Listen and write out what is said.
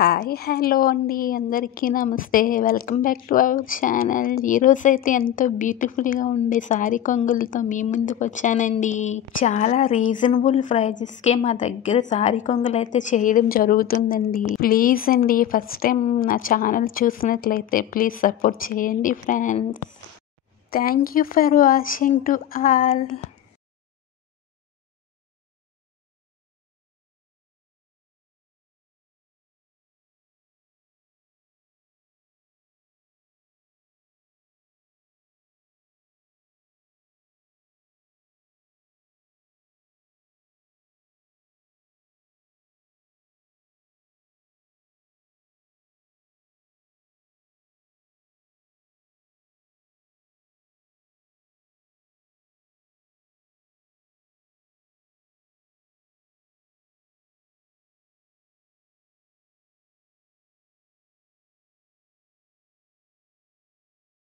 Hi hello అండి అందరికీ నమస్తే welcome back to our channel. ఈరోజైతే ఎంతో బ్యూటిఫుల్గా ఉండే సారీ కొంగులతో మీ ముందుకు వచ్చానండి. చాలా రీజనబుల్ ప్రైజెస్కే మా దగ్గర సారీ కొంగులు అయితే చేయడం జరుగుతుందండి. ప్లీజ్ అండి, ఫస్ట్ టైం నా ఛానల్ చూసినట్లయితే ప్లీజ్ సపోర్ట్ చేయండి friends. Thank you for watching to all.